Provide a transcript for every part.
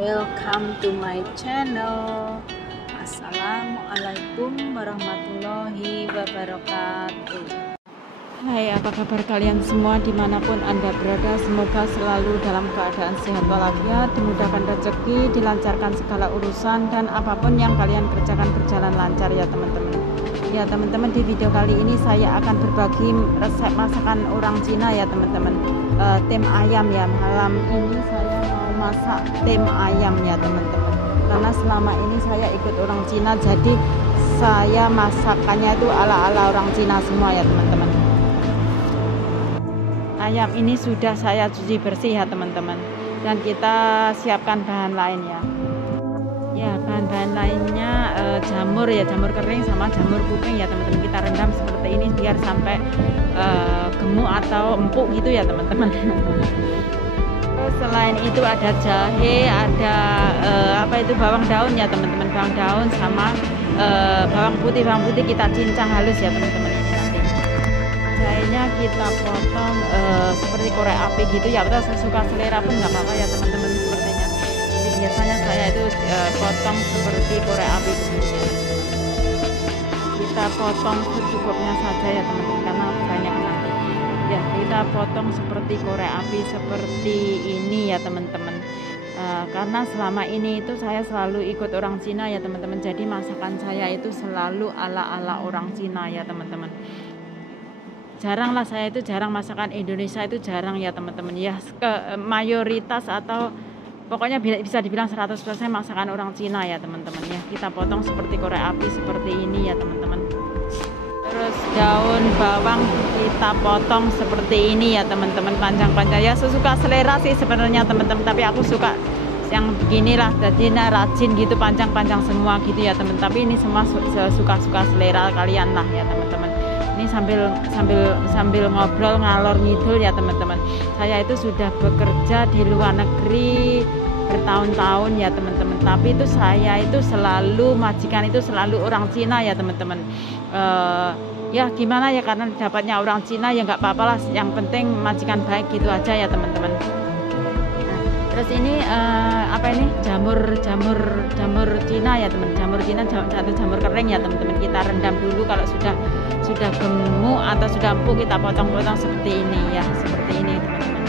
Welcome to my channel. Assalamualaikum warahmatullahi wabarakatuh. Hai, apa kabar kalian semua dimanapun Anda berada? Semoga selalu dalam keadaan sehat walafiat, dimudahkan rezeki, dilancarkan segala urusan, dan apapun yang kalian kerjakan berjalan lancar ya teman-teman. Ya teman-teman, di video kali ini saya akan berbagi resep masakan orang Cina ya teman-teman. Tem ayam ya. Malam ini saya mau masak tem ayam ya teman-teman. Karena selama ini saya ikut orang Cina, jadi saya masakannya itu ala-ala orang Cina semua ya teman-teman. Ayam ini sudah saya cuci bersih ya teman-teman, dan kita siapkan bahan lainnya. Ya, bahan-bahan lainnya jamur ya, jamur kering sama jamur kuping ya teman-teman. Kita rendam seperti ini biar sampai gemuk atau empuk gitu ya teman-teman. Selain itu ada jahe, ada bawang daun ya teman-teman, bawang daun sama bawang putih kita cincang halus ya teman-teman. Jahenya kita potong seperti korek api gitu ya, kita sesuka selera pun nggak apa-apa ya teman-teman sepertinya. Jadi biasanya saya itu potong seperti korek api begini ya. Kita potong secukupnya saja ya teman-teman, karena banyak nanti. Ya, kita potong seperti korek api seperti ini ya teman-teman. Karena selama ini itu saya selalu ikut orang Cina ya teman-teman. Jadi masakan saya itu selalu ala-ala orang Cina ya teman-teman. Jarang lah, saya itu jarang masakan Indonesia, itu jarang ya teman-teman ya. Mayoritas atau pokoknya bisa dibilang 100% masakan orang Cina ya teman-teman ya. Kita potong seperti korek api seperti ini ya teman-teman. Terus daun bawang kita potong seperti ini ya teman-teman, panjang-panjang ya, sesuka selera sih sebenarnya teman-teman, tapi aku suka yang beginilah, jadi rajin gitu, panjang-panjang semua gitu ya teman. Tapi ini semua suka-suka selera kalian lah ya teman-teman. Ini sambil ngobrol ngalor ngidul ya teman-teman. Saya itu sudah bekerja di luar negeri bertahun-tahun ya teman-teman, tapi itu saya itu selalu majikan itu selalu orang Cina ya teman-teman. Ya gimana ya, karena dapatnya orang Cina ya nggak apa-apa lah, yang penting majikan baik gitu aja ya teman-teman. Terus ini jamur Cina ya teman, jamur Cina satu jamur kering ya teman-teman. Kita rendam dulu, kalau sudah gemuk atau sudah empuk kita potong-potong seperti ini ya, seperti ini teman-teman.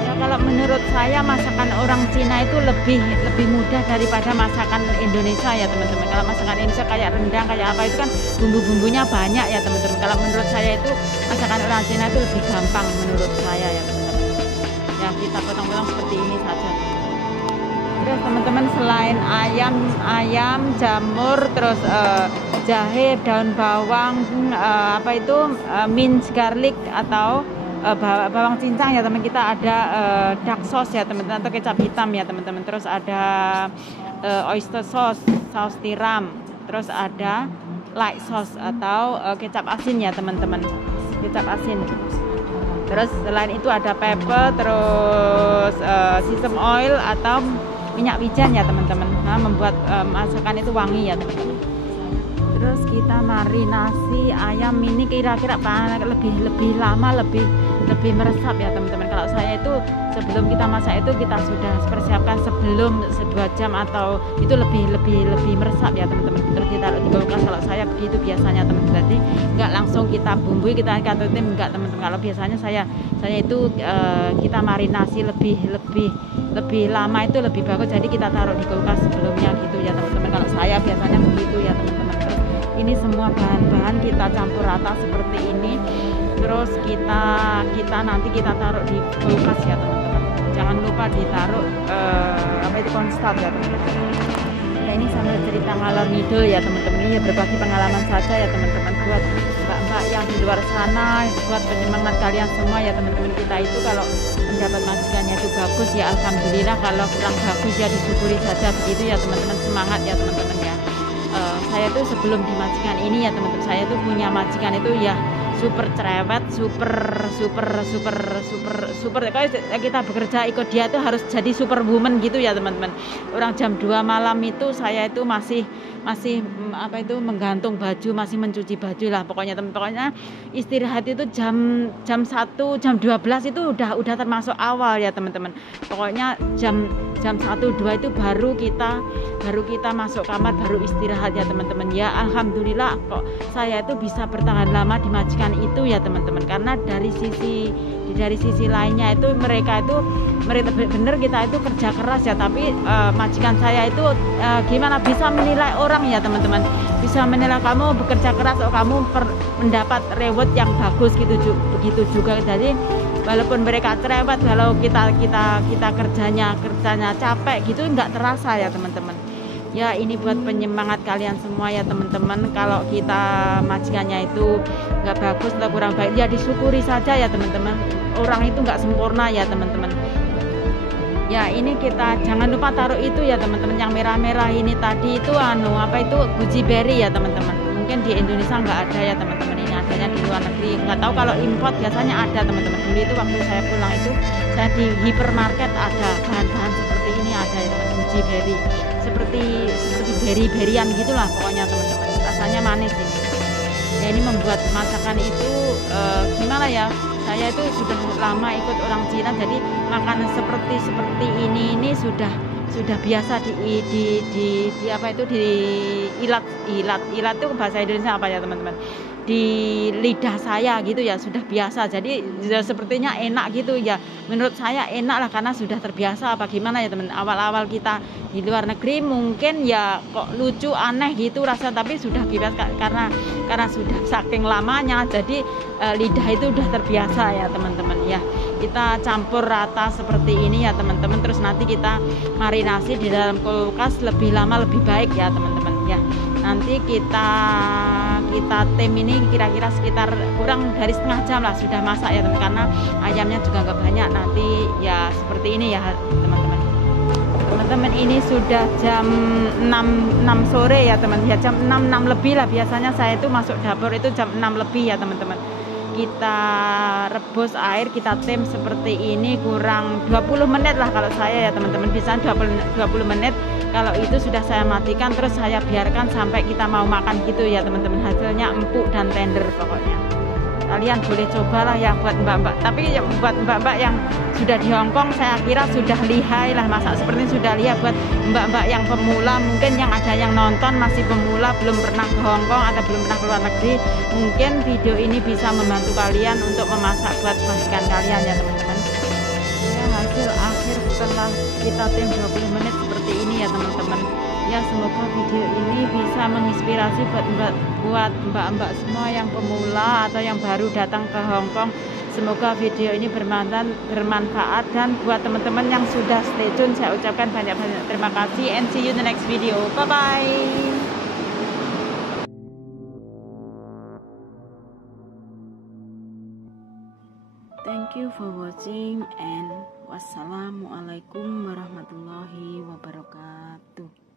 Ya, kalau menurut saya masakan orang Cina itu lebih mudah daripada masakan Indonesia ya teman-teman. Kalau masakan Indonesia kayak rendang kayak apa itu kan bumbu-bumbunya banyak ya teman-teman. Kalau menurut saya itu masakan orang Cina itu lebih gampang menurut saya ya teman-teman. Ya, kita potong-potong seperti ini saja. Terus teman-teman, selain ayam, jamur, terus jahe, daun bawang, minced garlic atau bawang cincang ya teman, kita ada dark sauce ya teman-teman, atau kecap hitam ya teman-teman. Terus ada oyster sauce, saus tiram, terus ada light sauce atau kecap asin ya teman-teman, kecap asin. Terus selain itu ada pepper, terus sesame oil atau minyak wijen ya teman-teman. Nah, membuat masakan itu wangi ya teman-teman. Terus kita marinasi ayam ini kira-kira lebih lama, lebih meresap ya teman-teman. Kalau saya itu sebelum kita masak itu kita sudah persiapkan sebelum 2 jam atau itu lebih meresap ya teman-teman. Terus kita taruh di kulkas. Kalau saya begitu biasanya teman-teman. Jadi nggak langsung kita bumbui, kita katutin enggak teman-teman. Kalau biasanya saya itu kita marinasi lebih lama, itu lebih bagus. Jadi kita taruh di kulkas sebelumnya gitu ya teman-teman. Kalau saya biasanya begitu ya teman-teman. Terus ini semua bahan-bahan kita campur rata seperti ini. Terus kita nanti kita taruh di kulkas ya teman-teman. Jangan lupa ditaruh konstan ya teman-teman. Ya, ini sambil cerita ngalor ngidul ya teman-teman. Ini ya berbagi pengalaman saja ya teman-teman, buat mbak-mbak yang di luar sana, buat penyemangat kalian semua ya teman-teman. Kita itu kalau mendapat majikannya itu bagus ya alhamdulillah, kalau kurang bagus ya disyukuri saja begitu ya teman-teman. Semangat ya teman-teman ya. Saya tuh sebelum di majikan ini ya teman-teman, saya tuh punya majikan itu ya super cerewet, super kayak kita bekerja ikut dia tuh harus jadi superwoman gitu ya teman-teman. Orang jam 2 malam itu saya itu masih apa itu menggantung baju, masih mencuci baju lah pokoknya teman. Pokoknya istirahat itu jam 1, jam 12 itu udah termasuk awal ya teman-teman. Pokoknya jam 1, 2 itu baru kita masuk kamar, baru istirahat ya teman-teman. Ya alhamdulillah kok saya itu bisa bertahan lama di majikan itu ya teman-teman, karena dari sisi lainnya itu mereka benar kita itu kerja keras ya, tapi majikan saya itu gimana bisa menilai orang ya teman-teman, bisa menilai kamu bekerja keras, kamu mendapat reward yang bagus gitu, begitu juga. Jadi walaupun mereka cerewet, kalau kita kerjanya capek gitu nggak terasa ya teman-teman. Ya ini buat penyemangat kalian semua ya teman-teman. Kalau kita majikannya itu nggak bagus atau kurang baik, ya disyukuri saja ya teman-teman. Orang itu nggak sempurna ya teman-teman. Ya ini kita jangan lupa taruh itu ya teman-teman, yang merah-merah ini tadi itu apa itu guji berry ya teman-teman. Mungkin di Indonesia nggak ada ya teman-teman, ini adanya di luar negeri. Nggak tahu kalau import biasanya ada teman-teman. Dulu itu waktu saya pulang itu saya di hipermarket ada bahan-bahan seperti ini, ada ya teman, guji berry. Seperti beri-berian gitulah pokoknya teman-teman, rasanya manis ini. Ya ini membuat masakan itu gimana ya, saya itu sudah lama ikut orang Cina, jadi makanan seperti ini sudah biasa di apa itu, di ilat itu bahasa Indonesia apa ya teman-teman, di lidah saya gitu ya, sudah biasa. Jadi sepertinya enak gitu ya, menurut saya enak lah karena sudah terbiasa. Apa gimana ya teman, awal-awal kita di luar negeri mungkin ya kok lucu aneh gitu rasa, tapi sudah biasa karena sudah saking lamanya, jadi lidah itu udah terbiasa ya teman-teman. Ya kita campur rata seperti ini ya teman-teman, terus nanti kita marinasi di dalam kulkas lebih lama lebih baik ya teman-teman. Ya nanti kita tem ini kira-kira sekitar kurang dari setengah jam lah sudah masak ya teman, karena ayamnya juga nggak banyak. Nanti ya seperti ini ya teman-teman, ini sudah jam 6 sore ya teman, ya jam 6 lebih lah, biasanya saya itu masuk dapur itu jam 6 lebih ya teman-teman. Kita rebus air, kita tem seperti ini kurang 20 menit lah kalau saya ya teman-teman, bisa 20 menit. Kalau itu sudah saya matikan, terus saya biarkan sampai kita mau makan gitu ya teman-teman. Hasilnya empuk dan tender pokoknya. Kalian boleh cobalah ya buat mbak-mbak, tapi ya buat mbak-mbak yang sudah di Hongkong saya kira sudah lihai lah masak seperti ini, sudah lihat. Buat mbak-mbak yang pemula, mungkin yang ada yang nonton masih pemula, belum pernah ke Hongkong atau belum pernah keluar negeri, mungkin video ini bisa membantu kalian untuk memasak buat majikan kalian ya teman-teman. Ya hasil akhir setelah kita tem 20 menit seperti ini ya teman-teman. Ya semoga video ini bisa menginspirasi buat mbak-mbak semua yang pemula atau yang baru datang ke Hongkong. Semoga video ini bermanfaat, dan buat teman-teman yang sudah stay tune saya ucapkan banyak-banyak terima kasih, and see you in the next video. Bye bye. Thank you for watching, and wassalamualaikum warahmatullahi wabarakatuh.